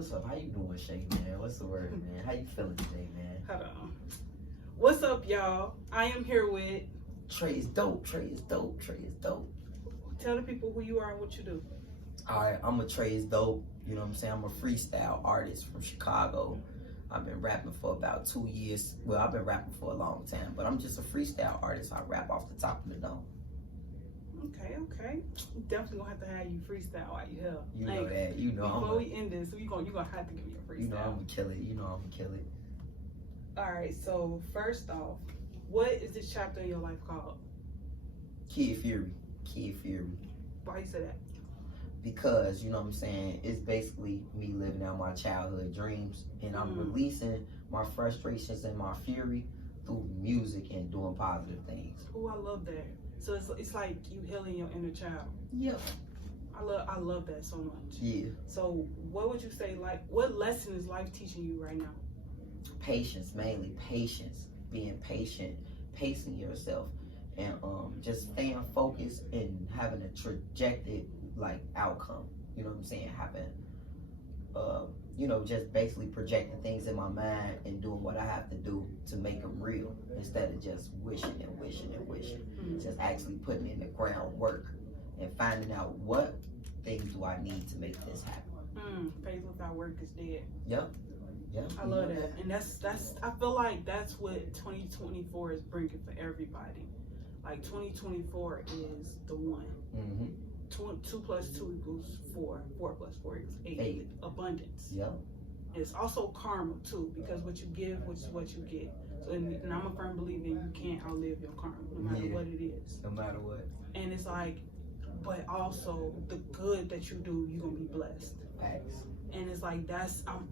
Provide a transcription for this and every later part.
what's up? How you doing, Shay, man? What's the word, man? How you feeling today, man? Hold on. What's up, y'all? I am here with... Trey is dope. Trey is dope. Trey is dope. Tell the people who you are and what you do. All right, I'm a Trey is dope. You know what I'm saying? I'm a freestyle artist from Chicago. I've been rapping for about 2 years. Well, I've been rapping for a long time, but I'm just a freestyle artist. I rap off the top of the dome. Okay. Definitely gonna have to have you freestyle while you here. You know that. You know before we end this, you gonna have to give me a freestyle. You know I'm gonna kill it. You know I'm gonna kill it. All right. So first off, what is this chapter in your life called? Kid Fury. Kid Fury. Why you say that? Because, you know what I'm saying, it's basically me living out my childhood dreams, and I'm releasing my frustrations and my fury through music and doing positive things. Oh, I love that. So it's like you healing your inner child. Yep. I love that so much. Yeah. So what would you say, like, what lesson is life teaching you right now? Patience, mainly patience. Being patient, pacing yourself, and just staying focused and having a trajected like outcome. You know what I'm saying? Having you know, just basically projecting things in my mind and doing what I have to do to make them real, instead of just wishing and wishing and wishing. Just actually putting in the groundwork and finding out what things do I need to make this happen. Faith without work is dead. Yep. I love that. And that's I feel like that's what 2024 is bringing for everybody. Like 2024 is the one. 2 plus 2 equals 4. 4 plus 4 equals 8. Abundance. Yep. It's also karma too, because what you give, which is what you get. So, and I'm a firm believer in you can't outlive your karma, no matter what it is. No matter what. And it's like, but also the good that you do, you're gonna be blessed. Facts. And it's like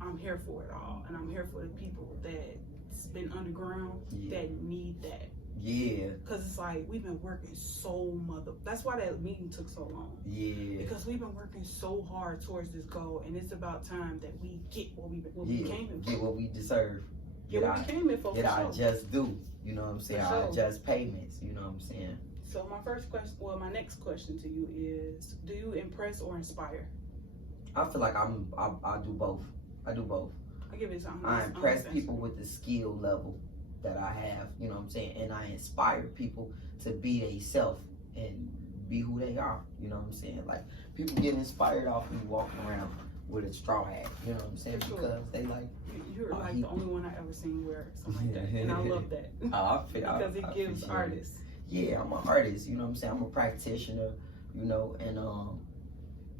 I'm here for it all, and I'm here for the people that's been underground that need that. Yeah. Cause it's like we've been working so that's why that meeting took so long. Yeah. Because we've been working so hard towards this goal, and it's about time that we get what we came in for. Get what we deserve. Get what we came in for. Get our just due. You know what I'm saying? Our just payments. You know what I'm saying? So my next question to you is: do you impress or inspire? I feel like I do both. I do both. I give it time. I impress people with the skill level that I have, you know what I'm saying, and I inspire people to be themselves and be who they are, you know what I'm saying. Like, people get inspired off me walking around with a straw hat, you know what I'm saying, because they like, you're like the only one I ever seen wear something like that, and I love that. Because it gives artists. Yeah, I'm an artist, you know what I'm saying. I'm a practitioner, you know, and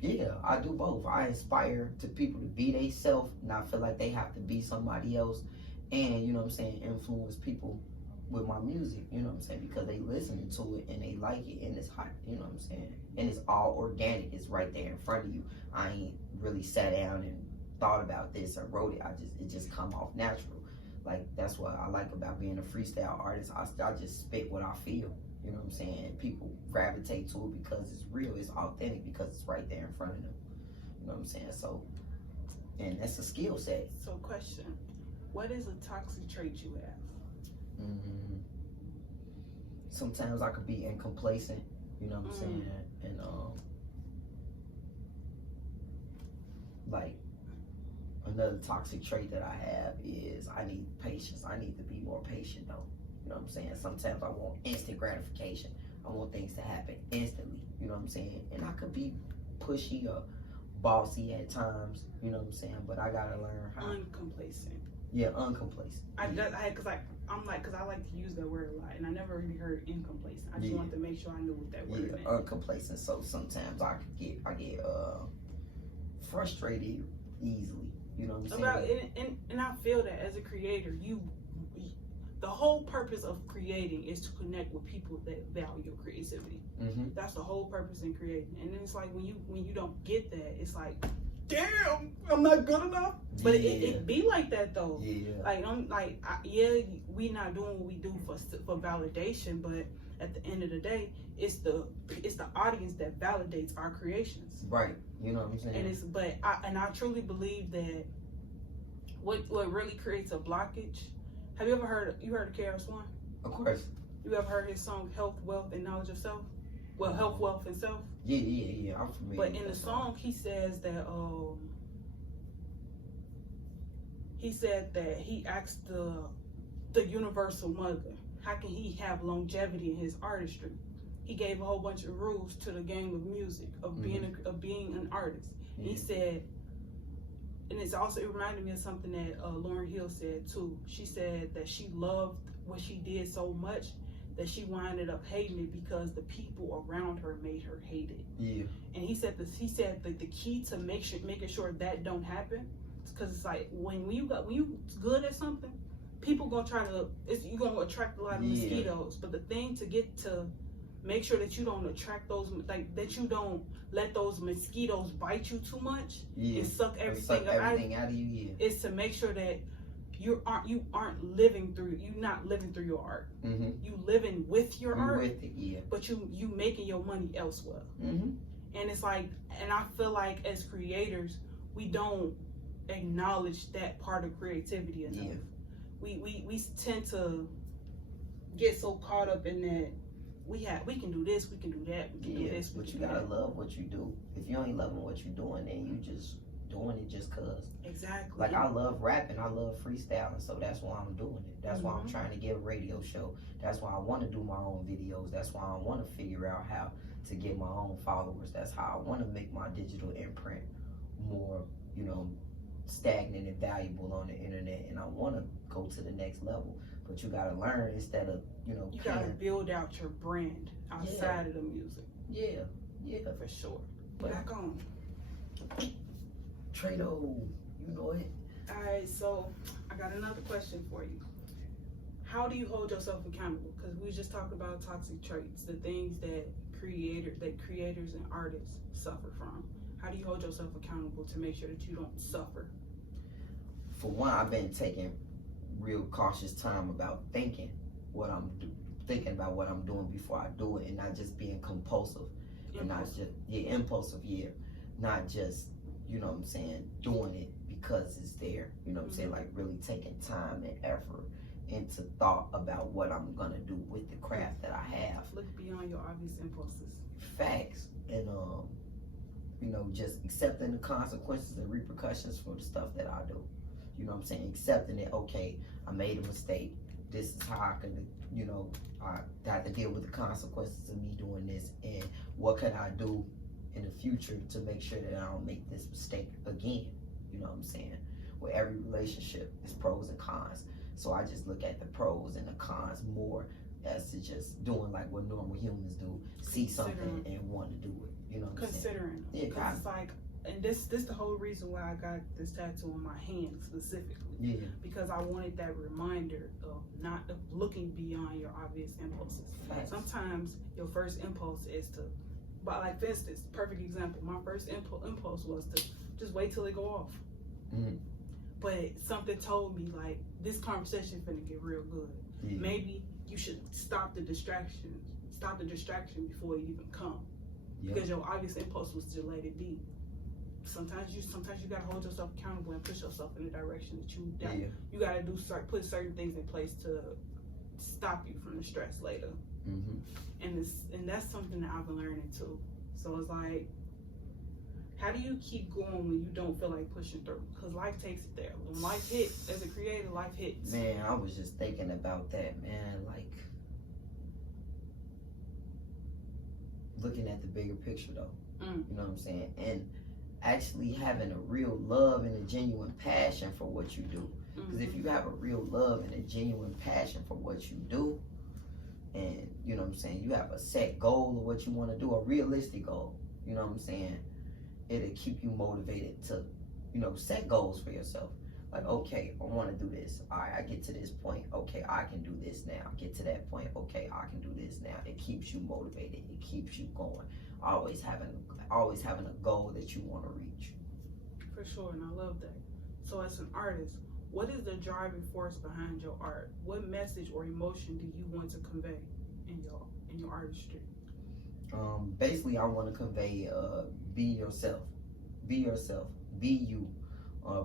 yeah, I do both. I inspire to people to be themselves, not feel like they have to be somebody else, and, you know what I'm saying, influence people with my music, you know what I'm saying, because they listening to it and they like it, and it's hot, you know what I'm saying, and it's all organic. It's right there in front of you. I ain't really sat down and thought about this or wrote it. It just come off natural. Like, that's what I like about being a freestyle artist. I just spit what I feel, you know what I'm saying, and people gravitate to it because it's real, it's authentic, because it's right there in front of them, you know what I'm saying. So, and that's a skill set. So, question: what is a toxic trait you have? Sometimes I could be incomplacent, you know what I'm saying, and like, another toxic trait that I have is I need patience. I need to be more patient though, you know what I'm saying. Sometimes I want instant gratification. I want things to happen instantly, you know what I'm saying, and I could be pushy or bossy at times, you know what I'm saying, but I gotta learn how. Uncomplacent. Yeah, uncomplacent. Because I like to use that word a lot, and I never really heard incomplacent. I just wanted to make sure I knew what that word meant. Uncomplacent. So sometimes I get frustrated easily. You know what I'm saying? And I feel that as a creator, the whole purpose of creating is to connect with people that value your creativity. That's the whole purpose in creating. And then it's like when you don't get that, it's like, damn, I'm not good enough. But it be like that though. Like we not doing what we do for validation, but at the end of the day, it's the audience that validates our creations. Right. You know what I'm saying? And I truly believe that what really creates a blockage. Have you ever heard of KRS-One? Of course. You ever heard his song Health, Wealth, and Knowledge of Self? Well, Health, Wealth, and Self. Yeah. I'm familiar. But in the song, he says that he said that he asked the universal mother, how can he have longevity in his artistry? He gave a whole bunch of rules to the game of music, of being an artist. He said, and it reminded me of something that Lauryn Hill said too. She said that she loved what she did so much that she winded up hating it because the people around her made her hate it. Yeah. And he said that the key to making sure that don't happen, because it's like when you good at something, people gonna you're gonna attract a lot of mosquitoes. But the thing to make sure that you don't attract those, like that you don't let those mosquitoes bite you too much and suck everything out of you, is to make sure that you're not living through your art. You living with your art, with it, but you making your money elsewhere. And it's like, and I feel like as creators, we don't acknowledge that part of creativity enough. We tend to get so caught up in that we can do this, we can do that, we can do this. But you gotta love what you do. If you ain't loving what you're doing, then you just doing it just cause. Exactly. Like I love rapping, I love freestyling, so that's why I'm doing it. That's why I'm trying to get a radio show. That's why I want to do my own videos. That's why I want to figure out how to get my own followers. That's how I want to make my digital imprint more, stagnant and valuable on the internet. And I want to go to the next level. But you gotta learn instead of, you gotta build out your brand outside of the music. Yeah, for sure. Back on. Trado, you know it. Alright, so I got another question for you. How do you hold yourself accountable? Because we just talked about toxic traits, the things that creators and artists suffer from. How do you hold yourself accountable to make sure that you don't suffer? For one, I've been taking real cautious time about thinking about what I'm doing before I do it, and not just being compulsive and not just impulsive, not just doing it because it's there, like really taking time and effort into thought about what I'm gonna do with the craft that I have. Look beyond your obvious impulses. Facts. And just accepting the consequences and repercussions for the stuff that I do. Accepting it, okay, I made a mistake. This is how I can, I have to deal with the consequences of me doing this, and what can I do in the future to make sure that I don't make this mistake again. With every relationship, there's pros and cons. So I just look at the pros and the cons more as to just doing like what normal humans do, see something and want to do it. Considering. Because it's like, and this the whole reason why I got this tattoo on my hand specifically. Because I wanted that reminder of not looking beyond your obvious impulses. Facts. Sometimes your first impulse is to, but like for instance, perfect example, my first impulse was to just wait till it go off. But something told me like, this conversation finna get real good. Maybe you should stop the distraction before it even come. Because your obvious impulse was to let it be. Sometimes you gotta hold yourself accountable and push yourself in the direction that you gotta put certain things in place to stop you from the stress later. And that's something that I've been learning too. So it's like, how do you keep going when you don't feel like pushing through? Because life takes it there. When life hits, as a creator, life hits. Man, I was just thinking about that, man. Like, looking at the bigger picture though. You know what I'm saying? And actually having a real love and a genuine passion for what you do. Because if you have a real love and a genuine passion for what you do, and you know what I'm saying, you have a set goal of what you want to do, a realistic goal, you know what I'm saying, it'll keep you motivated to, set goals for yourself. Like, okay, I want to do this. All right, I get to this point. Okay, I can do this now. Get to that point. Okay, I can do this now. It keeps you motivated. It keeps you going. Always having a goal that you want to reach. For sure, and I love that. So as an artist, what is the driving force behind your art? What message or emotion do you want to convey in your artistry? Basically, I want to convey be yourself. Be yourself. Be you.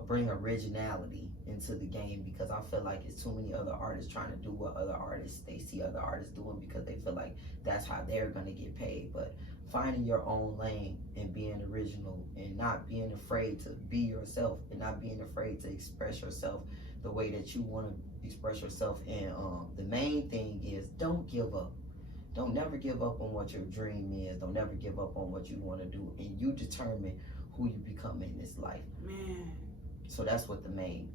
Bring originality into the game, because I feel like it's too many other artists trying to do what they see other artists doing because they feel like that's how they're going to get paid. But finding your own lane and being original and not being afraid to be yourself and not being afraid to express yourself the way that you want to express yourself. And the main thing is don't give up. Don't never give up on what your dream is. Don't never give up on what you want to do. And you determine who you become in this life. Man. So that's what the main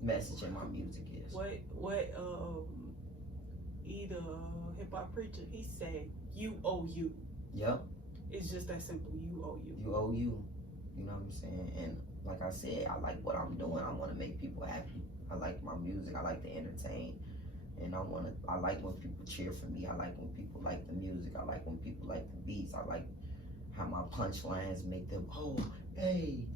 message in my music is. What either hip hop preacher, he said, you owe you. Yep. It's just that simple. You owe you. You owe you. You know what I'm saying? And like I said, I like what I'm doing. I want to make people happy. I like my music. I like to entertain. And I like when people cheer for me. I like when people like the music. I like when people like the beats. I like how my punchlines make them, oh, hey,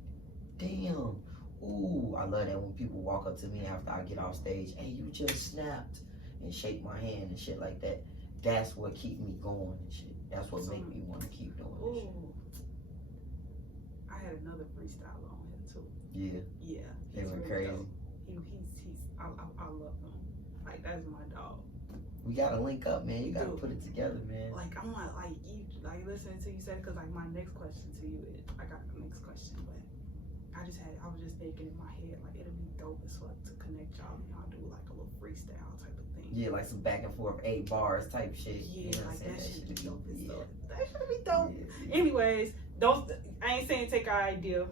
damn, ooh. I love that when people walk up to me after I get off stage, hey, you just snapped, and shake my hand and shit like that. That's what keep me going and shit. That's what make me want to keep doing this shit. I had another freestyle on him too. Yeah. Yeah. They went crazy. I love him. Like, that's my dog. We gotta link up, man. You gotta put it together, man. Like, I'm not like you, like listening to you say it, because like my next question to you is, I got the next question, but I was just thinking in my head, like, it'd be dope as fuck to connect y'all and y'all do like a little freestyle type of thing. Yeah, like some back and forth 8 bars type shit. Yeah, you know like that should be dope as fuck. Yeah. That should be dope. Yeah. Anyways, I ain't saying take our idea.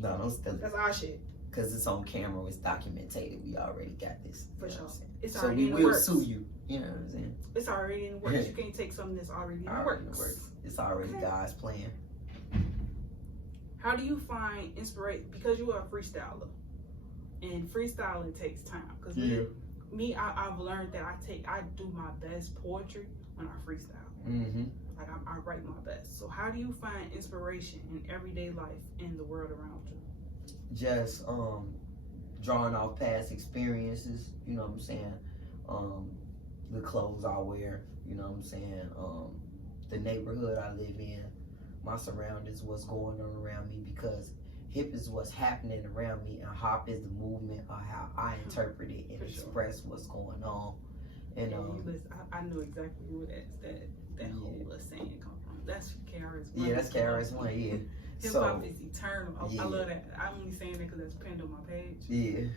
No, don't still. That's our shit. Because it's on camera, it's documented. We already got this. For sure. It's so already we in the will works. sue you. You know what I'm saying? It's already in the works. You can't take something that's already in the works. It's already God's plan. How do you find inspiration? Because you are a freestyler, and freestyling takes time. Because I've learned that I do my best poetry when I freestyle. Mm-hmm. Like I write my best. So how do you find inspiration in everyday life in the world around you? Just drawing off past experiences, you know what I'm saying? The clothes I wear, you know what I'm saying? The neighborhood I live in, my surroundings, what's going on around me, because hip is what's happening around me, and hop is the movement of how I interpret it and express what's going on. And I know exactly where that whole saying come from. That's KRS-One. Yeah, that's KRS-One. Yeah. Hip hop is eternal. I love that. I'm only saying that because that's pinned on my page. Yeah.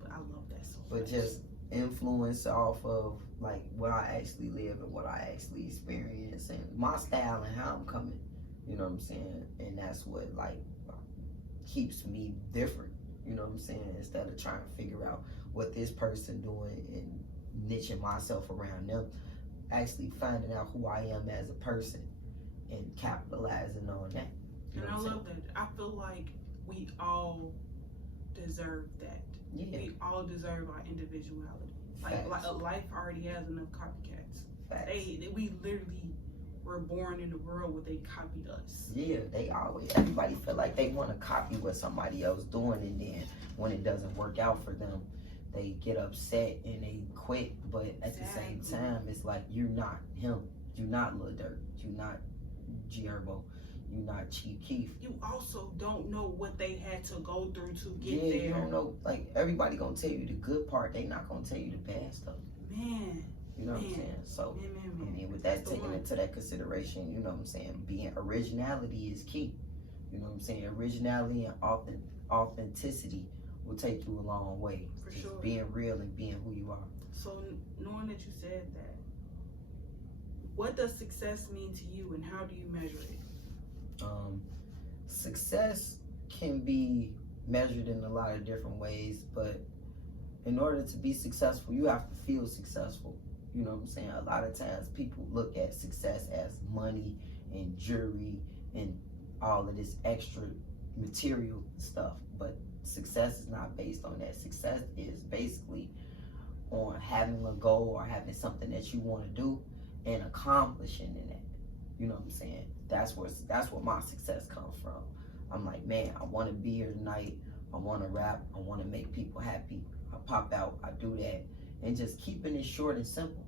But I love that so much. But just influence off of like what I actually live and what I actually experience and my style and how I'm coming. You know what I'm saying? And that's what like keeps me different. You know what I'm saying? Instead of trying to figure out what this person doing and niching myself around them, actually finding out who I am as a person and capitalizing on that. And I love that. I feel like we all deserve that. Yeah. We all deserve our individuality. Like life already has enough copycats. We literally were born in the world where they copied us. Yeah, everybody feel like they want to copy what somebody else doing, and then when it doesn't work out for them, they get upset and they quit. But at the same time, it's like, you're not him. You're not Lil Durk. You're not G Herbo. You're not Chief Keef. You also don't know what they had to go through to get there. You don't know. Like, everybody gonna tell you the good part. They not gonna tell you the bad stuff. Man. You know what I'm saying? So, man. I mean, with that taken into that consideration, you know what I'm saying? Being originality is key. You know what I'm saying? Originality and authenticity will take you a long way. For Just sure. Being real and being who you are. So, knowing that you said that, what does success mean to you, and how do you measure it? Success can be measured in a lot of different ways, but in order to be successful, you have to feel successful. You know what I'm saying? A lot of times people look at success as money and jewelry and all of this extra material stuff, but success is not based on that. Success is basically on having a goal or having something that you want to do and accomplishing in that. You know what I'm saying? That's where my success comes from. I'm like, man, I want to be here tonight. I want to rap. I want to make people happy. I pop out. I do that. And just keeping it short and simple.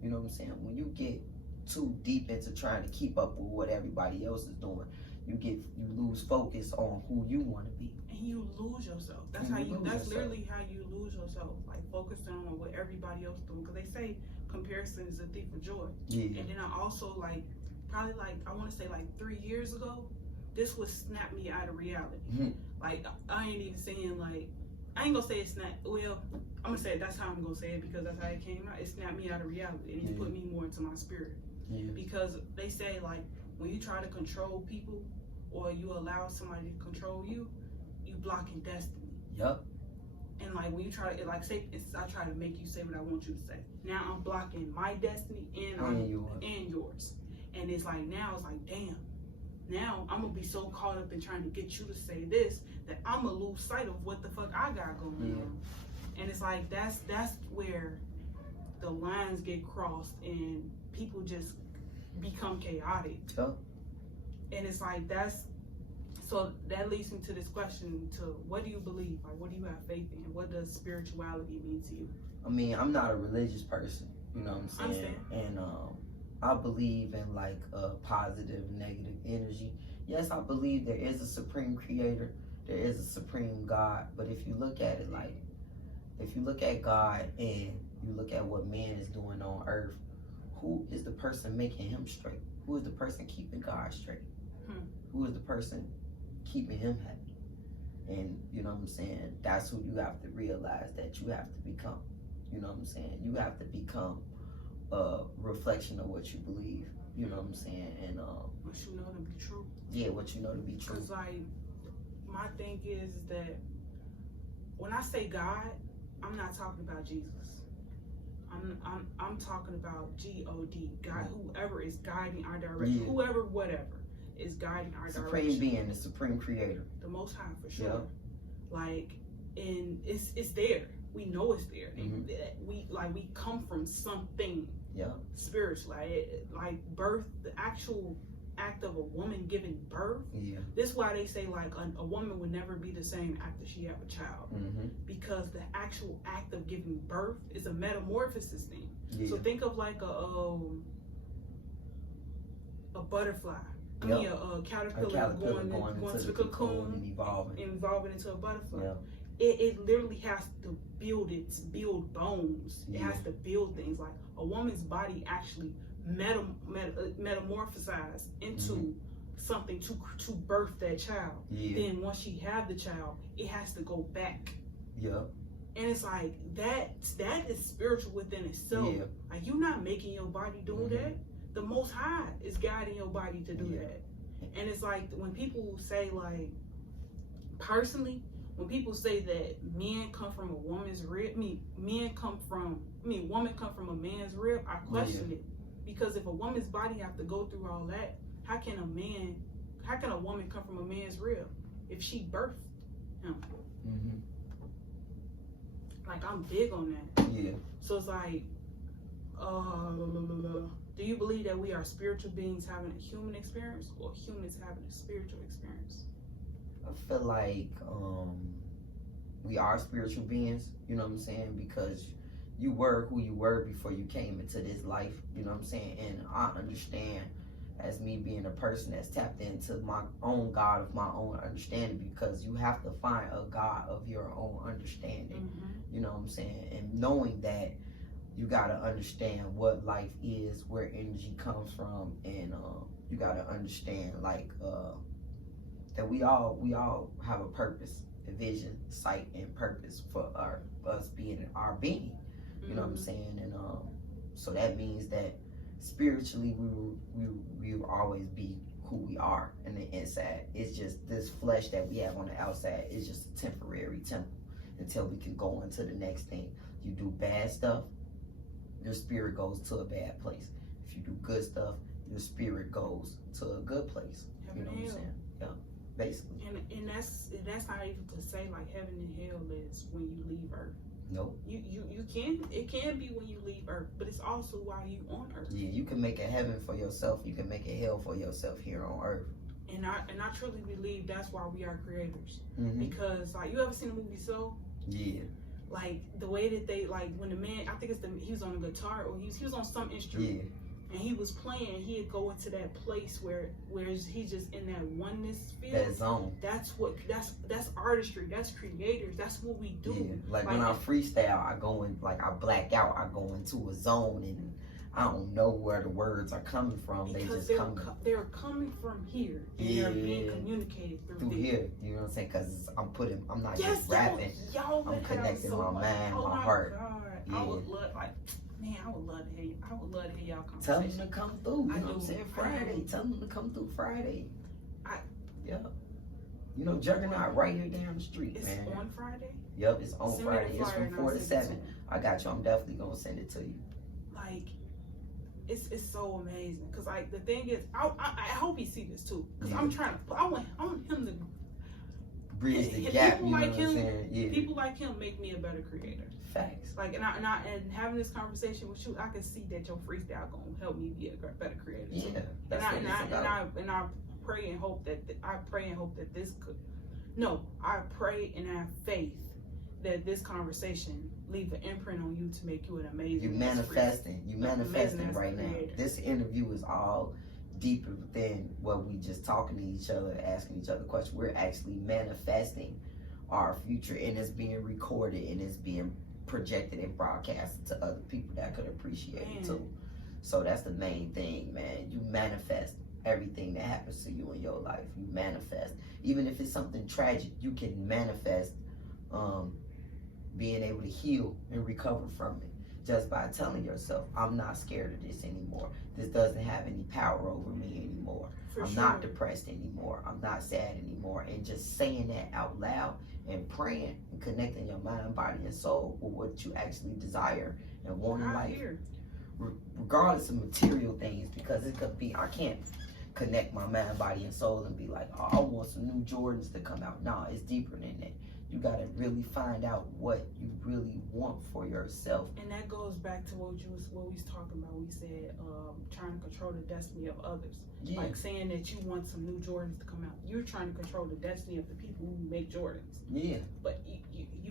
You know what I'm saying? When you get too deep into trying to keep up with what everybody else is doing, you lose focus on who you want to be. And you lose yourself. That's literally how you lose yourself. Like, focusing on what everybody else doing. Because they say comparison is a thief of joy. Yeah. And then I also like probably like, I want to say like 3 years ago, this would snap me out of reality. Like, I ain't even saying like, I ain't gonna say it snapped, well, I'm gonna say it, that's how I'm gonna say it, because that's how it came out. It snapped me out of reality, and it put me more into my spirit. Because they say like, when you try to control people, or you allow somebody to control you, you blocking destiny. And like, when you try to, like, say, I try to make you say what I want you to say. Now I'm blocking my destiny and yours. And it's like, now it's like, damn. Now I'm gonna be so caught up in trying to get you to say this that I'm gonna lose sight of what the fuck I got going on. And it's like, that's where the lines get crossed and people just become chaotic. And it's like, so that leads me to this question, to what do you believe? Like, what do you have faith in? What does spirituality mean to you? I mean, I'm not a religious person, you know what I'm saying? And I believe in like positive, negative energy. Yes, I believe there is a supreme creator, there is a supreme God, but if you look at it, like, if you look at God and you look at what man is doing on earth, who is the person making him straight? Who is the person keeping God straight? Who is the person keeping him happy? And you know what I'm saying, that's who you have to realize that you have to become. You know what I'm saying? You have to become a reflection of what you believe. You know what I'm saying? And what you know to be true. Yeah, what you know to be true. Because like, my thing is that when I say God, I'm not talking about Jesus. I'm talking about God, God, whoever is guiding our direction, whoever, whatever is guiding our supreme direction. Supreme being, the supreme creator. The Most High, for sure. Like, and it's there. We know it's there. We come from something spiritual. Like birth, the actual act of a woman giving birth. This is why they say like a woman would never be the same after she have a child, because the actual act of giving birth is a metamorphosis thing. So think of like a butterfly. I mean a caterpillar going to the cocoon and evolving into a butterfly. It literally has to build bones. It has to build things. Like a woman's body actually metamorphosized into something to birth that child. Then once she have the child, it has to go back. And it's like that is spiritual within itself. Like, you're not making your body do that. The Most High is guiding your body to do that. And it's like, when people say, like, personally, when people say that men come from a woman's rib, woman come from a man's rib, I question it. Because if a woman's body have to go through all that, how can a woman come from a man's rib if she birthed him? Like, I'm big on that. So it's like, do you believe that we are spiritual beings having a human experience, or humans having a spiritual experience? I feel like we are spiritual beings, you know what I'm saying? Because you were who you were before you came into this life, you know what I'm saying? And I understand, as me being a person that's tapped into my own God of my own understanding, because you have to find a God of your own understanding, you know what I'm saying? And knowing that, you gotta understand what life is, where energy comes from, and you gotta understand like that we all have a purpose, a vision, sight, and purpose for us being our being. You know what I'm saying? And so that means that spiritually we will always be who we are in the inside. It's just this flesh that we have on the outside is just a temporary temple until we can go into the next thing. You do bad stuff, your spirit goes to a bad place. If you do good stuff, your spirit goes to a good place. You know what I'm saying? Yeah, basically. And that's not even to say like heaven and hell is when you leave Earth. Nope. It can be when you leave Earth, but it's also while you on Earth. Yeah, you can make a heaven for yourself. You can make a hell for yourself here on Earth. And I truly believe that's why we are creators. Because like, you ever seen the movie Soul? Yeah. Like the way that they, like, when the man, I think he was on a guitar, or he was on some instrument, and he was playing, he'd go into that place where he's just in that oneness field. That zone. That's artistry. That's creators. That's what we do. Yeah. Like when I freestyle, I go in, like I black out. I go into a zone and I don't know where the words are coming from. Because they're coming from here, and they're being communicated through here. You know what I'm saying? Because I'm not just rapping. Y'all I'm connecting so my mind, my heart. God. Yeah. I would love, I would love to hear y'all conversation. Tell them to come through. You know what I'm saying? Friday. Tell them to come through Friday. Yeah. You know, Juggernaut right here down the street, it's man. It's on Friday? Yep, it's on Friday. It's from 4 to 7. I got you. I'm definitely going to send it to you. Like, it's so amazing. Because, like, the thing is, I hope he see this, too. Because I want him to bridge the gap, people you like know him, what I'm saying? Yeah. People like him make me a better creator. Facts. Like, and having this conversation with you, I can see that your freestyle gonna help me be a better creator. Yeah, too. that's what it's about. And I pray and hope that this could. No, I pray and I have faith that this conversation leave an imprint on you to make you an amazing. You manifesting right now. This interview is all deeper than what we just talking to each other, asking each other questions. We're actually manifesting our future, and it's being recorded and it's being projected and broadcasted to other people that could appreciate it too. So that's the main thing, man. You manifest everything that happens to you in your life. You manifest, even if it's something tragic, you can manifest being able to heal and recover from it just by telling yourself, I'm not scared of this anymore. This doesn't have any power over me anymore. I'm not depressed anymore. I'm not sad anymore. And just saying that out loud and praying and connecting your mind, body, and soul with what you actually desire and want in life, regardless of material things, because it could be, I can't connect my mind, body, and soul and be like, oh, I want some new Jordans to come out. No, it's deeper than that. You got to really find out what you really want for yourself. And that goes back to what we was talking about. We said trying to control the destiny of others. Yeah. Like saying that you want some new Jordans to come out. You're trying to control the destiny of the people who make Jordans. Yeah. But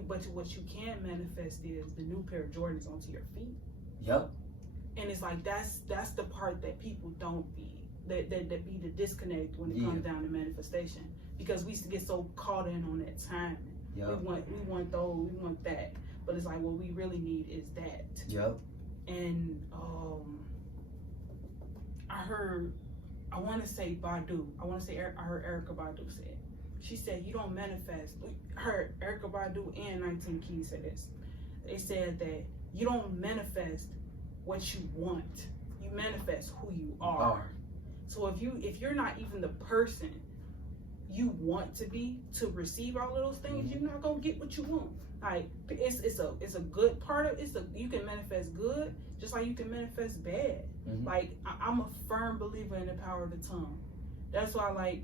but what you can manifest is the new pair of Jordans onto your feet. Yep. And it's like that's the part that people don't be that be the disconnect when it comes down to manifestation, because we get so caught in on that timing. Yep. We want those, we want that, but it's like what we really need is that. Yep. And I want to say Badu. I heard Erykah Badu said. She said you don't manifest. Erykah Badu and 19 Keys said this. They said that you don't manifest what you want. You manifest who you are. So if you're not even the person you want to be to receive all of those things, you're not gonna get what you want. Like it's a good part of you can manifest good just like you can manifest bad. Like I'm a firm believer in the power of the tongue. That's why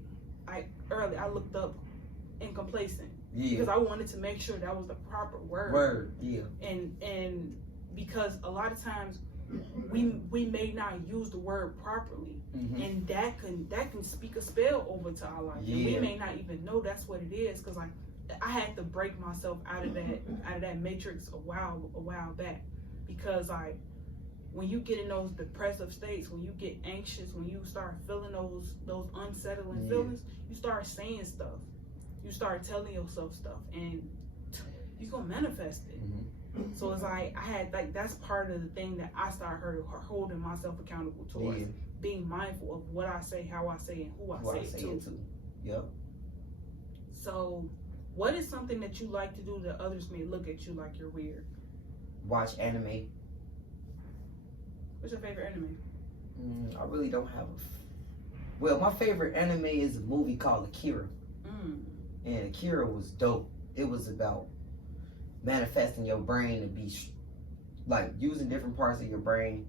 I looked up incomplacent because I wanted to make sure that was the proper word. And because a lot of times we may not use the word properly, and that can speak a spell over to our life. And we may not even know that's what it is, because like I had to break myself out of that matrix a while back, because like when you get in those depressive states, when you get anxious, when you start feeling those unsettling feelings, you start saying stuff, you start telling yourself stuff, and you're gonna manifest it. So it's like I had that's part of the thing that I started holding myself accountable towards, being mindful of what I say, how I say, and who I say it to. Yep. So, what is something that you like to do that others may look at you like you're weird? Watch anime. What's your favorite anime? I really don't have well, my favorite anime is a movie called Akira. And Akira was dope. It was about manifesting your brain to be like using different parts of your brain,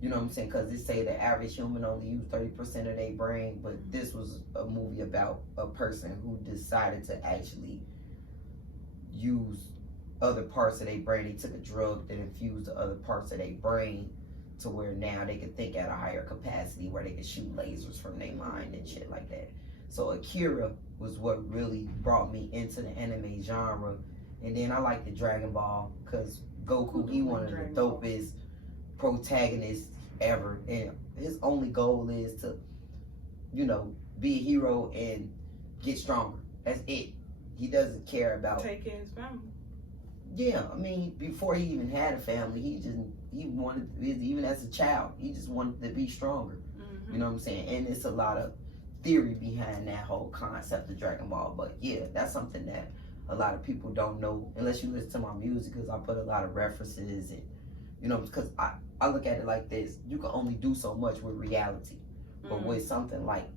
you know what I'm saying, because they say the average human only use 30% of their brain, but this was a movie about a person who decided to actually use other parts of their brain. They took a drug that infused the other parts of their brain to where now they can think at a higher capacity, where they can shoot lasers from their mind and shit like that. So Akira was what really brought me into the anime genre. And then I like the Dragon Ball, because Goku, he one of the dopest protagonists ever. And his only goal is to, be a hero and get stronger. That's it. He doesn't care about... Take care of his family. Yeah, I mean, before he even had a family, wanted, even as a child, he just wanted to be stronger. You know what I'm saying? And it's a lot of theory behind that whole concept of Dragon Ball. But yeah, that's something that a lot of people don't know unless you listen to my music, because I put a lot of references and, you know, because I look at it like this: you can only do so much with reality, but with something like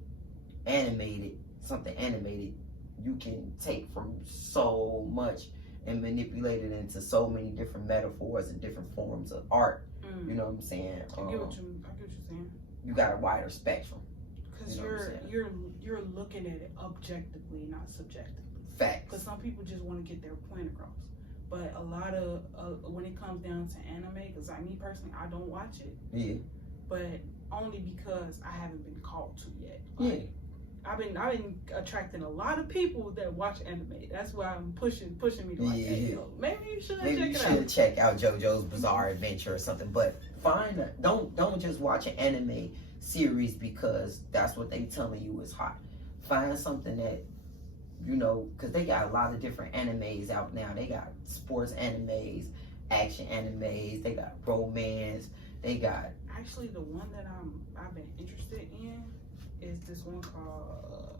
something animated, you can take from so much and manipulate it into so many different metaphors and different forms of art. You know what I'm saying? I get what you're saying. You got a wider spectrum. Because you're looking at it objectively, not subjectively. Facts. Because some people just want to get their point across. But a lot of when it comes down to anime, because like me personally, I don't watch it. Yeah. But only because I haven't been called to yet. Like, yeah. I've been attracting a lot of people that watch anime. That's why I'm pushing me to like, hey, yo, maybe you should check out JoJo's Bizarre Adventure or something. But don't just watch an anime series because that's what they telling you is hot. Find something that, you know, because they got a lot of different animes out now. They got sports animes, action animes, they got romance, they got... Actually, the one that I've been interested in is this one called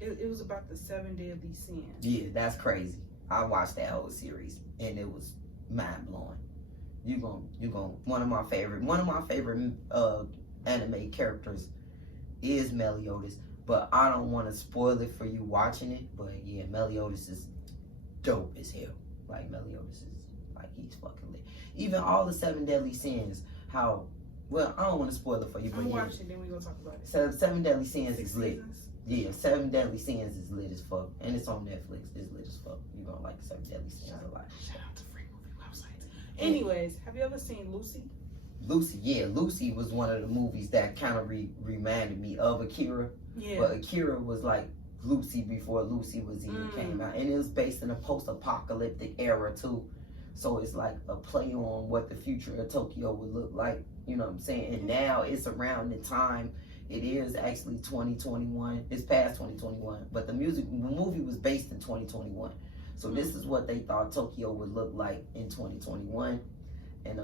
it was about the 7 deadly sins. Yeah, that's crazy. I watched that whole series and it was mind blowing. You gon' one of my favorite anime characters is Meliodas, but I don't want to spoil it for you watching it. But yeah, Meliodas is dope as hell. Like Meliodas is like, he's fucking lit. Even all the 7 deadly sins, how, well, I don't want to spoil it for you, but I'm yeah. watching, then we gonna talk about it. 7 deadly sins is lit. Seasons? Yeah, 7 deadly sins is lit as fuck, and it's on Netflix. It's lit as fuck. You gonna like 7 deadly sins a lot. Shout out to free movie websites. Anyways, have you ever seen Lucy? Lucy, yeah, Lucy was one of the movies that kind of reminded me of Akira. Yeah. But Akira was like Lucy before Lucy was even came out, and it was based in a post-apocalyptic era too. So it's like a play on what the future of Tokyo would look like. You know what I'm saying? And now it's around the time. It is actually 2021. It's past 2021, but the movie was based in 2021. So this is what they thought Tokyo would look like in 2021, and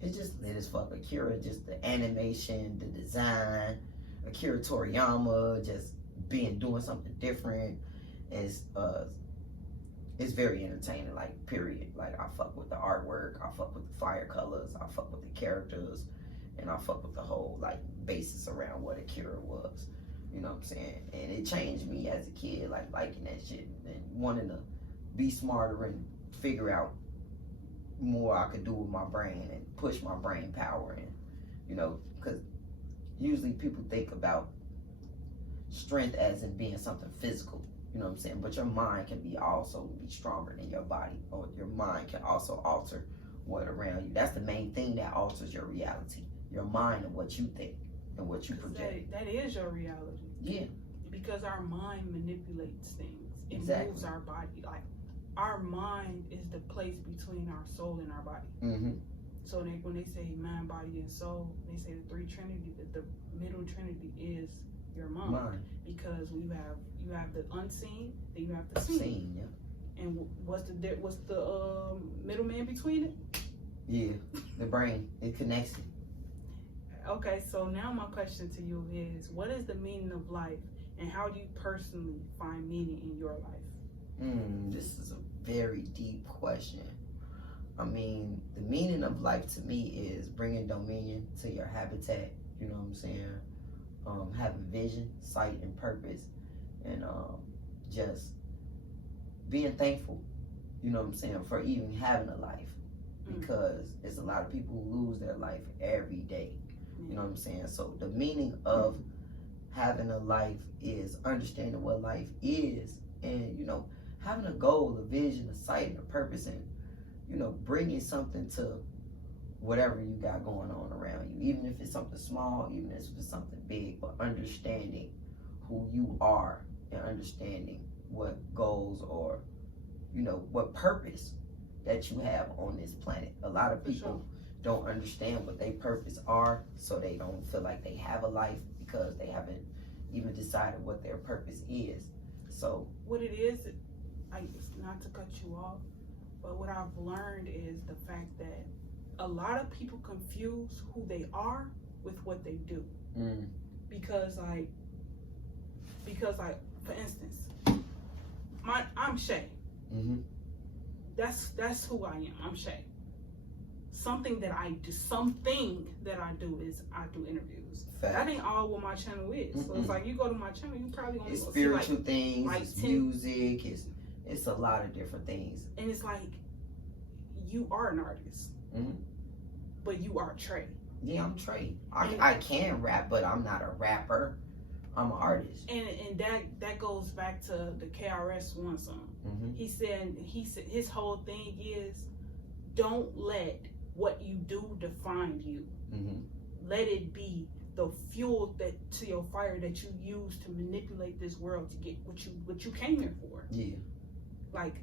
it's just lit as fuck. Akira, just the animation, the design, Akira Toriyama just doing something different. It's very entertaining. Like period. Like I fuck with the artwork, I fuck with the fire colors, I fuck with the characters, and I fuck with the whole like basis around what Akira was. You know what I'm saying? And it changed me as a kid, like liking that shit and wanting to be smarter and figure out more I could do with my brain and push my brain power in. You know, because usually people think about strength as in being something physical. You know what I'm saying? But your mind can also be stronger than your body, or your mind can also alter what around you. That's the main thing that alters your reality. Your mind and what you think and what you project. That is your reality. Yeah. Because our mind manipulates things. It Exactly. moves our body. Like our mind is the place between our soul and our body. Mm-hmm. So when they say mind, body, and soul, they say the three trinity. The middle trinity is your mind. Because you have the unseen, then you have the seen. Yeah. And what's the middleman between it? Yeah, the brain. It connects it. Okay, so now my question to you is, what is the meaning of life, and how do you personally find meaning in your life? This is a very deep question. I mean, the meaning of life to me is bringing dominion to your habitat. You know what I'm saying? Having vision, sight, and purpose, and just being thankful. You know what I'm saying, for even having a life, because there's a lot of people who lose their life every day. You know what I'm saying? So the meaning of having a life is understanding what life is, and, you know, having a goal, a vision, a sight, and a purpose, and, you know, bringing something to whatever you got going on around you, even if it's something small, even if it's something big, but understanding who you are and understanding what goals or, you know, what purpose that you have on this planet. A lot of people don't understand what their purpose are, so they don't feel like they have a life because they haven't even decided what their purpose is. So what it is, not to cut you off, but what I've learned is the fact that a lot of people confuse who they are with what they do. Because for instance, I'm Shay. That's who I am. I'm Shay. Something that I do is I do interviews. That ain't all what my channel is. So it's like you go to my channel, you probably only it's see spiritual like, things, like it's 10, music, it's a lot of different things. And it's like you are an artist, but you are Trey. Yeah, I'm Trey. I can rap, but I'm not a rapper. I'm an artist. And that goes back to the KRS-One song. He said his whole thing is, don't let what you do define you. Let it be the fuel to your fire that you use to manipulate this world to get what you came here for. Yeah. Like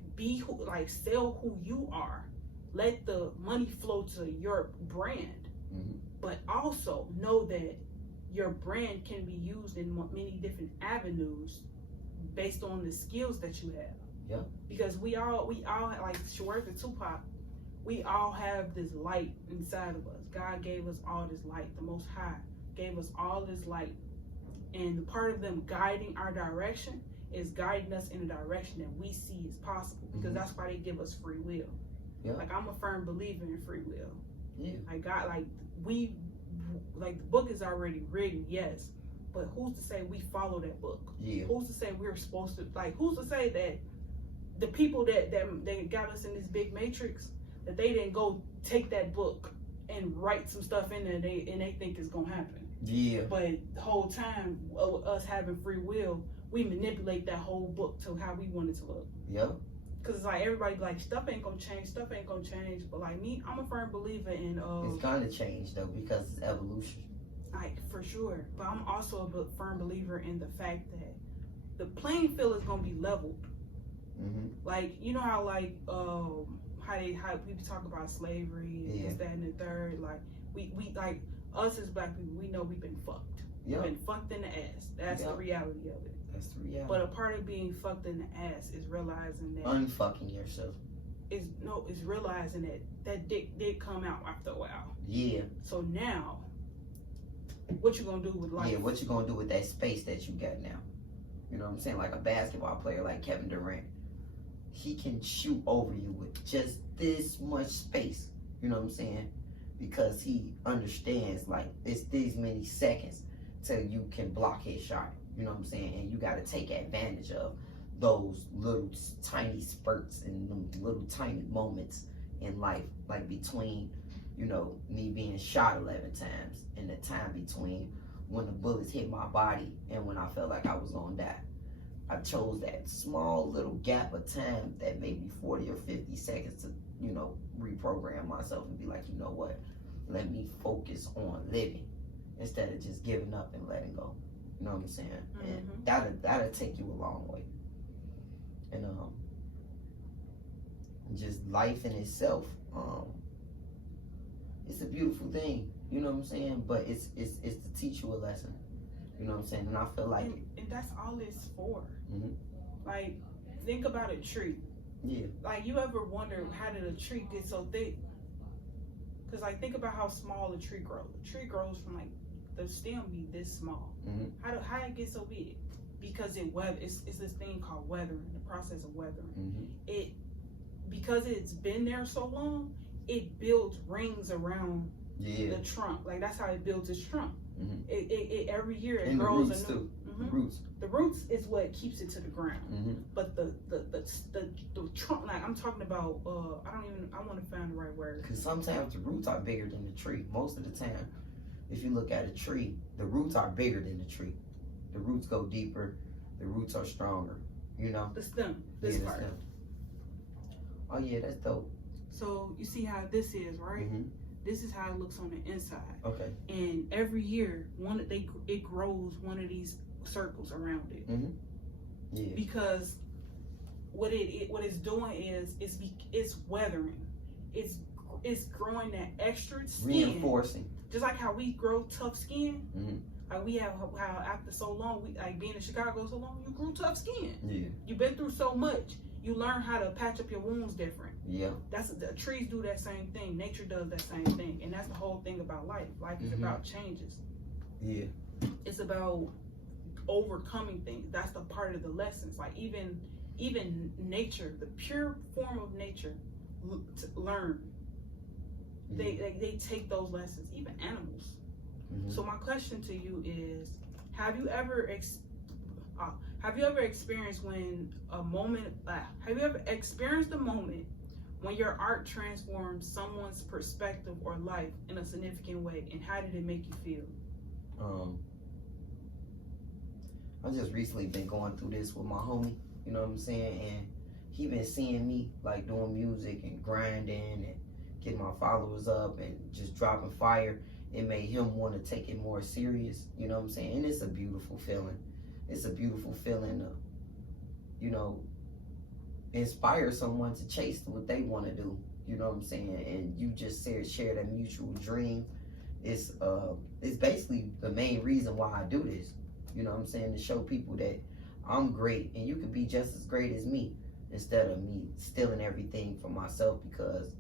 sell who you are. Let the money flow to your brand. But also know that your brand can be used in many different avenues based on the skills that you have. Yeah. Because we all like Shawerka Tupac, we all have this light inside of us. God gave us all this light. The Most High gave us all this light. And the part of them guiding our direction is guiding us in a direction that we see is possible. Because that's why they give us free will. Yeah. Like, I'm a firm believer in free will. Yeah. Like, God, the book is already written, yes. But who's to say we follow that book? Yeah. Who's to say we're supposed to, who's to say that the people that got us in this big matrix, that they didn't go take that book and write some stuff in there and they think it's gonna happen. Yeah. But the whole time of us having free will, we manipulate that whole book to how we want it to look. Yep. Cause it's like everybody like stuff ain't gonna change. But like me, I'm a firm believer in it's gonna change though because it's evolution. Like for sure. But I'm also a firm believer in the fact that the playing field is gonna be leveled. Like, you know how how people talk about slavery and this, that, and the third. Like we like us as black people, we know we've been fucked. We've been fucked in the ass. That's the reality of it. That's the reality. But a part of being fucked in the ass is realizing that unfucking yourself. Is realizing that dick did come out after a while. Yeah. So now, what you gonna do with life? Yeah, what you gonna do with that space that you got now? You know what I'm saying? Like a basketball player like Kevin Durant, he can shoot over you with just this much space. You know what I'm saying? Because he understands like it's these many seconds till you can block his shot. You know what I'm saying? And you got to take advantage of those little tiny spurts and them little tiny moments in life, like between, you know, me being shot 11 times and the time between when the bullets hit my body and when I felt like I was gonna die. I chose that small little gap of time, that maybe 40 or 50 seconds to, you know, reprogram myself and be like, you know what? Let me focus on living instead of just giving up and letting go. You know what I'm saying? And that'll take you a long way. And just life in itself, it's a beautiful thing. You know what I'm saying? But it's to teach you a lesson. You know what I'm saying? And I feel like, and that's all it's for. Like, think about a tree. Yeah. Like, you ever wonder how did a tree get so thick? Because like, think about how small a tree grows. A tree grows from like the stem be this small. How it get so big? Because it's this thing called weathering, the process of weathering. Because it's been there so long, it builds rings around the trunk. Like, that's how it builds its trunk. It every year it grows the roots too. The roots is what keeps it to the ground. But the trunk, like I'm talking about, I want to find the right word. Because sometimes the roots are bigger than the tree. Most of the time, if you look at a tree, the roots are bigger than the tree. The roots go deeper. The roots are stronger. You know. The stem. The stem. Oh yeah, that's dope. So you see how this is, right? This is how it looks on the inside. Okay. And every year, it grows one of these circles around it. Yeah. Because what it's doing is it's weathering. It's growing that extra skin. Reinforcing. Just like how we grow tough skin. Like we have how after so long, we like being in Chicago so long, you grew tough skin. Yeah. You've been through so much. You learn how to patch up your wounds different. Yeah. The trees do that same thing. Nature does that same thing, and that's the whole thing about life. Life is about changes. Yeah. It's about overcoming things. That's the part of the lessons. Like even nature, the pure form of nature, learn. They take those lessons. Even animals. So my question to you is: have you ever experienced when a moment? Have you ever experienced a moment when your art transformed someone's perspective or life in a significant way, and how did it make you feel? I just recently been going through this with my homie. You know what I'm saying? And he been seeing me like doing music and grinding and getting my followers up and just dropping fire. It made him want to take it more serious. You know what I'm saying? And it's a beautiful feeling. It's a beautiful feeling to, you know, inspire someone to chase what they want to do. You know what I'm saying? And you just share that mutual dream. It's basically the main reason why I do this. You know what I'm saying? To show people that I'm great and you can be just as great as me, instead of me stealing everything from myself, because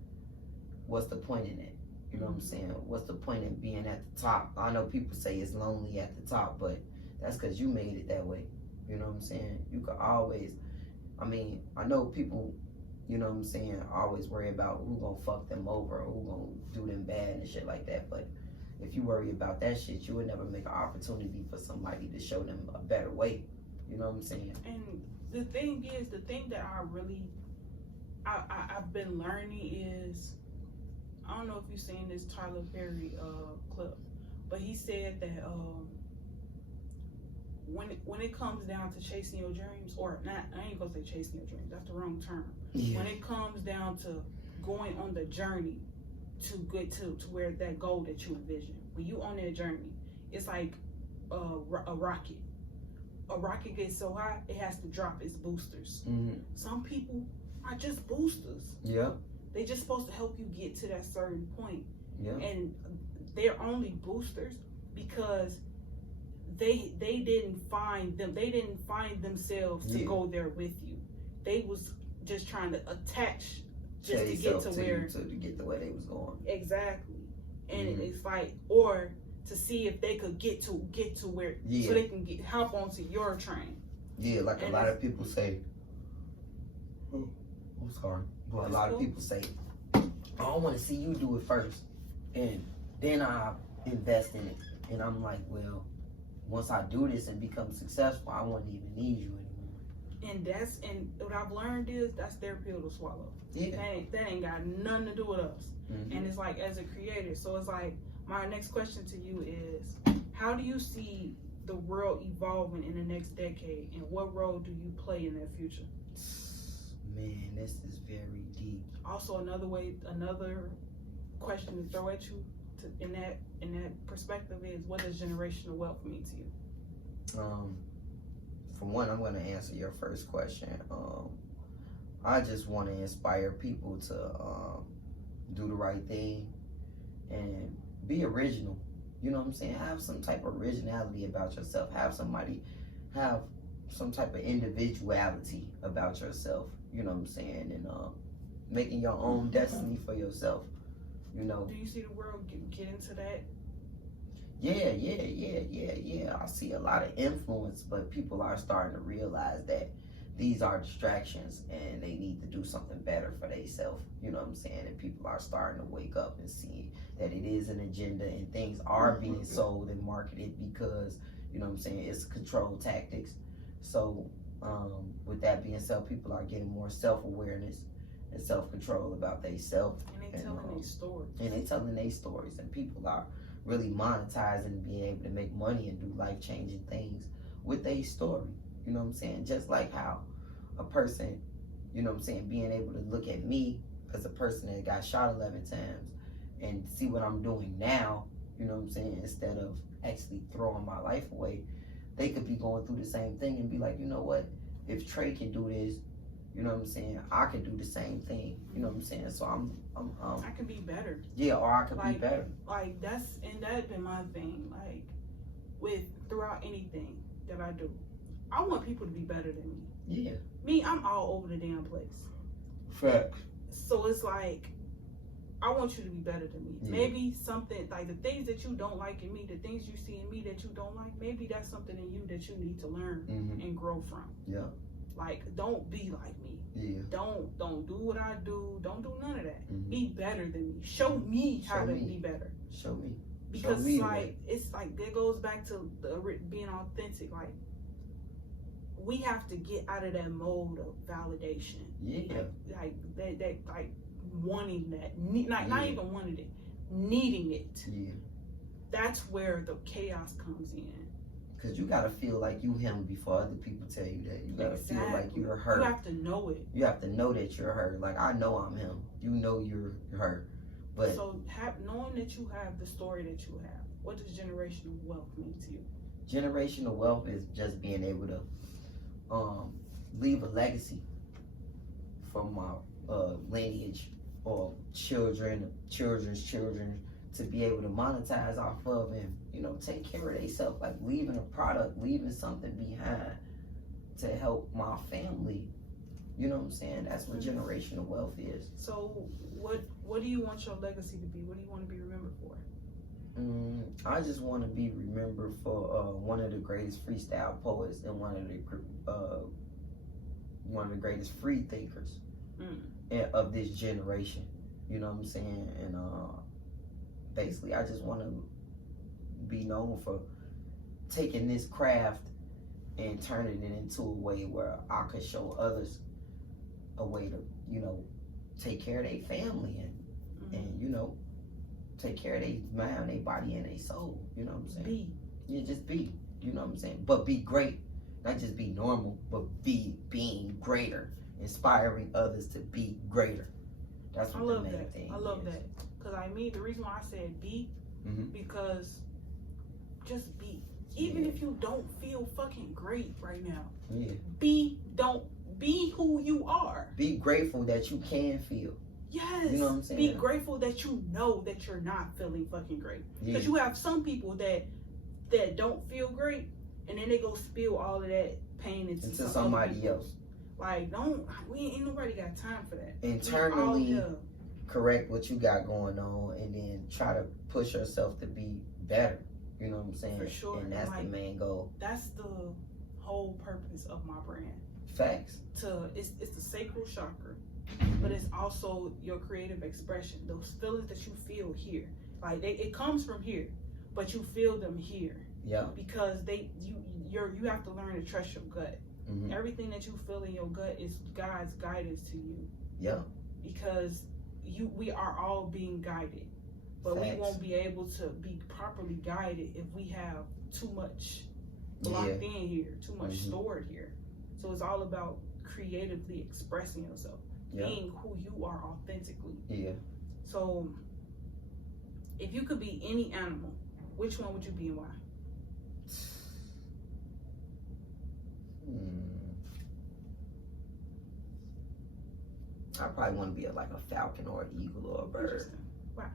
what's the point in it? You know what I'm saying? What's the point in being at the top? I know people say it's lonely at the top, but that's because you made it that way. You know what I'm saying? You could always, I mean, I know people, you know what I'm saying, always worry about who gonna fuck them over or who gonna do them bad and shit like that. But if you worry about that shit, you would never make an opportunity for somebody to show them a better way. You know what I'm saying? And the thing is, the thing that I've been learning is, I don't know if you've seen this Tyler Perry clip, but he said that when it comes down to chasing your dreams, or not, I ain't gonna say chasing your dreams, that's the wrong term. Yeah. When it comes down to going on the journey to get to where that goal that you envision, when you on that journey, it's like a rocket. A rocket gets so high, it has to drop its boosters. Some people are just boosters. Yeah. They just supposed to help you get to that certain point. Yeah. And they're only boosters because they didn't find themselves to go there with you. They was just trying to attach just to get to where to get the way they was going. Exactly. And it's like, or to see if they could get to where, so they can hop onto your train. Yeah, like a lot of people say, I'm sorry, but a lot of people say, I don't want to see you do it first, and then I invest in it. And I'm like, well, once I do this and become successful, I won't even need you anymore. And what I've learned is that's their pill to swallow. Yeah. That ain't got nothing to do with us. And it's like, as a creator, so it's like, my next question to you is, how do you see the world evolving in the next decade, and what role do you play in that future? Man, this is very deep. Also, another question to throw at you in that perspective is, what does generational wealth mean to you? For one, I'm going to answer your first question. I just want to inspire people to do the right thing and be original. You know what I'm saying? Have some type of originality about yourself. Have some type of individuality about yourself. You know what I'm saying? And making your own destiny for yourself. You know. Do you see the world get into that? Yeah. I see a lot of influence, but people are starting to realize that these are distractions and they need to do something better for themselves. You know what I'm saying? And people are starting to wake up and see that it is an agenda and things are being sold and marketed because, you know what I'm saying, it's control tactics. So with that being said, people are getting more self-awareness and self-control about themselves. And they telling their stories. And they telling their stories. And people are really monetizing and being able to make money and do life-changing things with their story. You know what I'm saying? Just like how a person, you know what I'm saying, being able to look at me as a person that got shot 11 times and see what I'm doing now, you know what I'm saying, instead of actually throwing my life away, they could be going through the same thing and be like, you know what, if Trey can do this, you know what I'm saying, I can do the same thing, you know what I'm saying, so I can be better. Yeah, or I could be better. Like, that's been my thing, like, throughout anything that I do, I want people to be better than me. Yeah. Me, I'm all over the damn place. Facts. So it's like, I want you to be better than me. Yeah. Maybe something like the things that you don't like in me, the things you see in me that you don't like, maybe that's something in you that you need to learn and grow from. Yeah. Like, don't be like me. Yeah. Don't do what I do. Don't do none of that. Be better than me. Show me how to be better. Show me. Because Show me it's like that goes back to being authentic. Like, we have to get out of that mode of validation. Yeah. Like that like wanting that, not even wanting it, needing it. Yeah. That's where the chaos comes in. Because you got to feel like you him before other people tell you that. You got to feel like you're her. You have to know it. You have to know that you're her. Like, I know I'm him. You know you're her. But so knowing that you have the story that you have, what does generational wealth mean to you? Generational wealth is just being able to leave a legacy from my lineage or children's children, to be able to monetize off of and, you know, take care of themselves, like leaving a product, leaving something behind to help my family. You know what I'm saying? That's what generational wealth is. So what do you want your legacy to be? What do you want to be remembered for? I just want to be remembered for one of the greatest freestyle poets and one of the greatest free thinkers of this generation. You know what I'm saying? And basically, I just want to be known for taking this craft and turning it into a way where I could show others a way to, you know, take care of their family and you know, take care of their mind, their body, and their soul. You know what I'm saying? Yeah, just be. You know what I'm saying? But be great. Not just be normal, but being greater, inspiring others to be greater. That's what the main thing is. I love that. Because the reason why I said be, because just be. Even if you don't feel fucking great right now, be who you are. Be grateful that you can feel. Yes. You know what I'm saying? Be grateful that you know that you're not feeling fucking great. Because you have some people that don't feel great, and then they go spill all of that pain into somebody else. Like, ain't nobody got time for that. Internally correct what you got going on, and then try to push yourself to be better. You know what I'm saying? For sure. And that's the main goal. That's the whole purpose of my brand. Facts. It's the sacral chakra, but it's also your creative expression. Those feelings that you feel here, like it comes from here, but you feel them here. Yeah. Because you have to learn to trust your gut. Everything that you feel in your gut is God's guidance to you. Yeah. Because we are all being guided, but we won't be able to be properly guided if we have too much blocked in here, too much stored here. So it's all about creatively expressing yourself, being who you are authentically. Yeah. So if you could be any animal, which one would you be and why? I probably want to be like a falcon or an eagle or a bird. Why?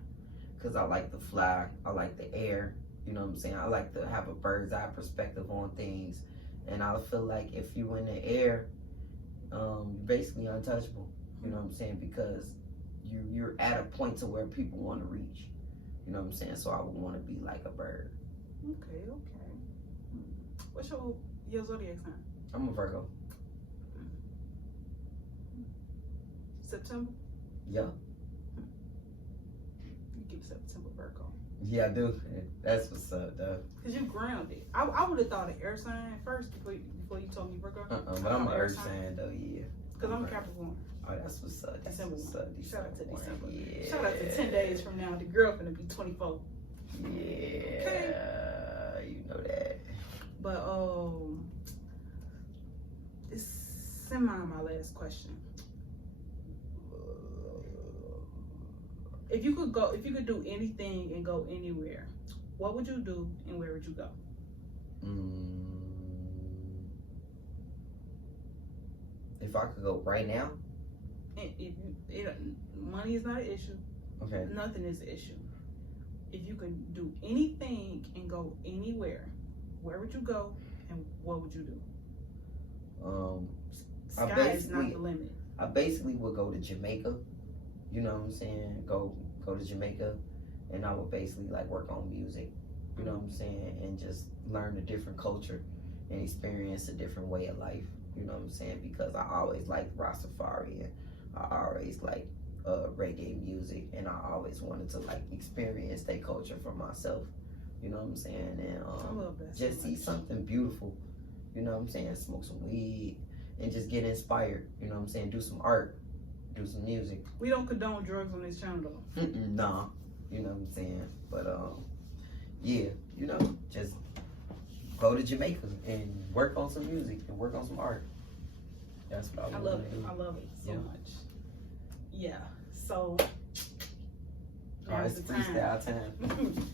Because I like to fly. I like the air. You know what I'm saying? I like to have a bird's eye perspective on things. And I feel like if you're in the air, you're basically untouchable. You know what I'm saying? Because you're at a point to where people want to reach. You know what I'm saying? So I would want to be like a bird. Okay. What's your zodiac sign? I'm a Virgo. September? Yeah. You give September Virgo. Yeah, I do. That's what's up, though. Because you grounded. I would have thought of air sign first before you told me Virgo. But I'm an earth sign, though, yeah. Because I'm a Capricorn. Oh, that's what's up. December. Shout out to December. Yeah. Shout out to 10 days from now. The girl finna be 24. Yeah. Okay. You know that. But, it's semi my last question. If you could do anything and go anywhere, what would you do and where would you go? If I could go right now? Money is not an issue. Okay. Nothing is an issue. If you could do anything and go anywhere, where would you go and what would you do? Sky is not the limit. I basically would go to Jamaica. You know what I'm saying? Go to Jamaica, and I would basically like work on music. You know what I'm saying? And just learn a different culture and experience a different way of life. You know what I'm saying? Because I always liked Rastafari, and I always liked reggae music, and I always wanted to like experience that culture for myself. You know what I'm saying? And I love that just so see much. something beautiful. You know what I'm saying? Smoke some weed and just get inspired. You know what I'm saying? Do some art, do some music. We don't condone drugs on this channel though. Nah, you know what I'm saying? But yeah, you know, just go to Jamaica and work on some music and work on some art. That's what I love want to it. do. I love it so Yeah. much. Yeah. So Alright, it's freestyle time.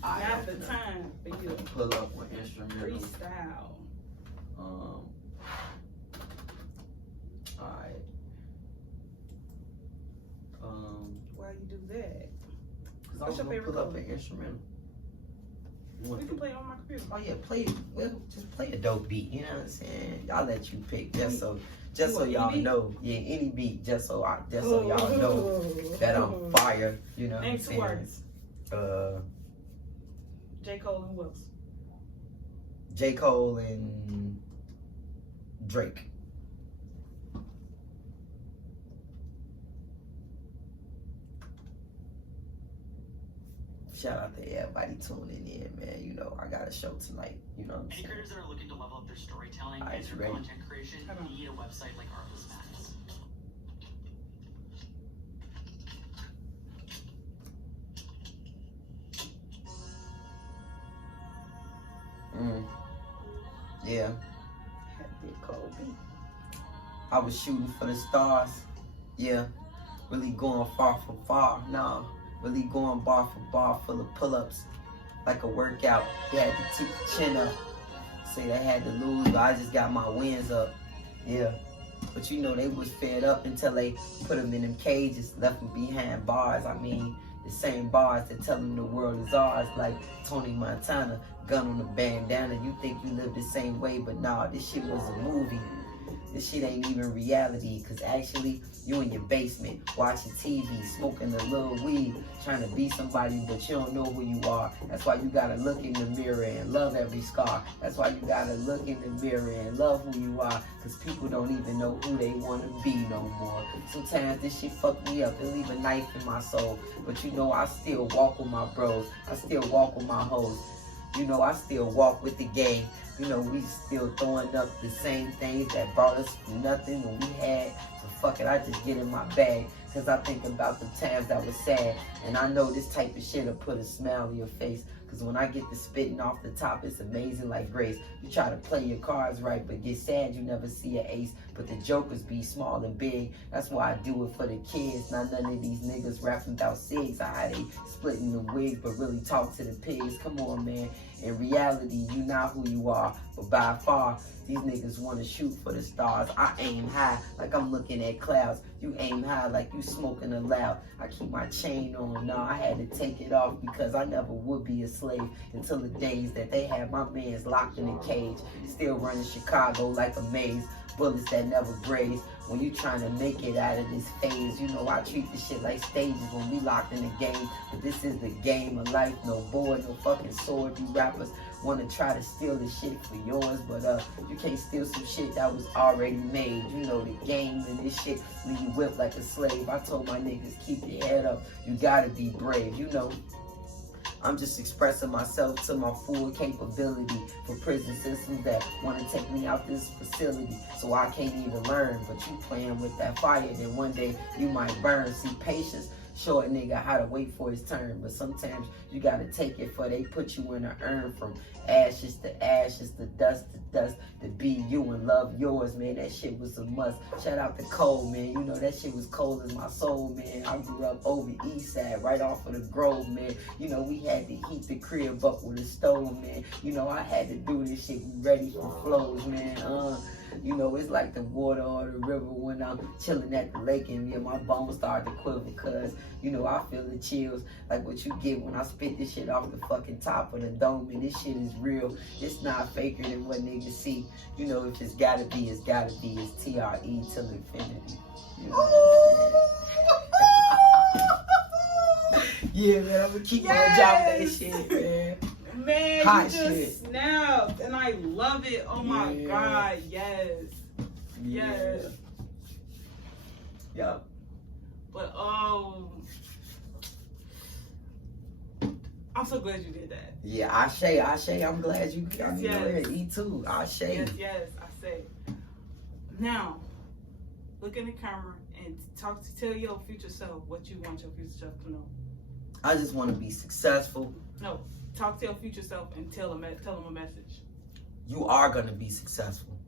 now's the time for you to Pull up with instrumental. freestyle. Alright. Why you do that? Cause I What's was your gonna favorite pull up color? an instrumental. We can play it on my computer. Oh yeah, just play a dope beat, you know what I'm saying? I'll let you pick just so want y'all any beat? know. Yeah, any beat, just so y'all know that I'm fire, you know what I'm Name two saying? artists. J. Cole and who else? J. Cole and Drake. Shout out to everybody tuning in, man. You know, I got a show tonight. You know what I'm Any saying? creators that are looking to level up their storytelling Alright, and you their ready? content creation Hold on. need a website like Artless Max. Yeah. Big Cole beat. I was shooting for the stars. Yeah. Really going far from far. Nah. Really going bar for bar full of pull-ups. Like a workout. You had to keep the chin up. Say they had to lose, but I just got my wins up. Yeah. But you know, they was fed up until they put them in them cages, left them behind bars. I mean, the same bars that tell them the world is ours, like Tony Montana, gun on the bandana. You think you live the same way, but nah, this shit was a movie. This shit ain't even reality, cause actually, you in your basement, watching TV, smoking a little weed, trying to be somebody, but you don't know who you are. That's why you gotta look in the mirror and love every scar. That's why you gotta look in the mirror and love who you are, cause people don't even know who they wanna be no more. Sometimes this shit fuck me up, it leave a knife in my soul, but you know I still walk with my bros, I still walk with my hoes. You know, I still walk with the gang. You know, we still throwing up the same things that brought us from nothing when we had. So fuck it, I just get in my bag. Cause I think about the times that was sad. And I know this type of shit will put a smile on your face. Cause when I get to spitting off the top, it's amazing like grace. You try to play your cards right, but get sad, you never see an ace. But the jokers be small and big. That's why I do it for the kids. Not none of these niggas rapping about cigs. How they splitting the wigs, but really talk to the pigs. Come on, man. In reality, you not who you are. But by far, these niggas want to shoot for the stars. I aim high like I'm looking at clouds. You aim high like you smoking aloud. I keep my chain on. Now I had to take it off because I never would be a slave until the days that they had my mans locked in a cage. Still running Chicago like a maze. Bullets that never graze. When you trying to make it out of this phase, you know I treat this shit like stages when we locked in the game. But this is the game of life. No board, no fucking sword. You rappers wanna try to steal the shit for yours, but you can't steal some shit that was already made. You know the game and this shit leave you whipped like a slave. I told my niggas keep your head up. You gotta be brave. You know. I'm just expressing myself to my full capability for prison systems that want to take me out this facility so I can't even learn. But you playing with that fire, then one day you might burn. See, patience show a nigga how to wait for his turn, but sometimes you gotta take it for they put you in an urn. From ashes to ashes, to dust, to be you and love yours, man. That shit was a must. Shout out to Cole, man. You know that shit was cold as my soul, man. I grew up over east side, right off of the Grove, man. You know we had to heat the crib up with a stove, man. You know I had to do this shit ready for flows, man. You know, it's like the water or the river when I'm chilling at the lake and yeah, my bones start to quiver because, you know, I feel the chills like what you get when I spit this shit off the fucking top of the dome. And this shit is real. It's not faker than what niggas see. You know, if it's gotta be, it's gotta be. It's TRE till infinity. You know what I'm saying? Yeah, man, I'm gonna keep on dropping that shit, man. Man, Hot you just shit. snapped, and I love it. Oh my God, yes, yes. Yeah. But I'm so glad you did that. Yeah, Ashe, I'm glad you got me Yes. there. E2, Ashe. Yes, I say. Now, look in the camera and tell your future self what you want your future self to know. I just want to be successful. No, talk to your future self and tell them a message. You are going to be successful.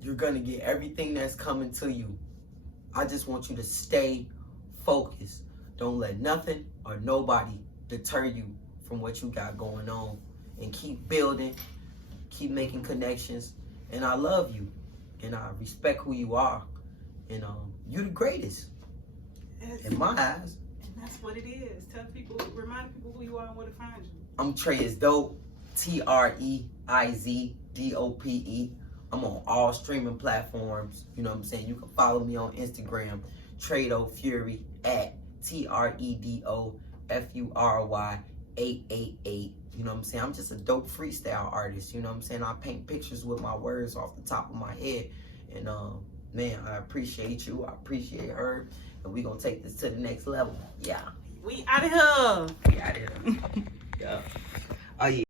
You're going to get everything that's coming to you. I just want you to stay focused. Don't let nothing or nobody deter you from what you got going on. And keep building, keep making connections. And I love you. And I respect who you are. And you're the greatest. Yes. In my eyes. And that's what it is. Tell people, remind people who you are and where to find you. I'm Trey is Dope. TREIZDOPE. I'm on all streaming platforms. You know what I'm saying? You can follow me on Instagram, Trado Fury at TREDOFURY888. You know what I'm saying? I'm just a dope freestyle artist. You know what I'm saying? I paint pictures with my words off the top of my head. And man, I appreciate you. I appreciate her. And we gonna take this to the next level. Yeah. We out of here. We out here. Yeah. Oh yeah.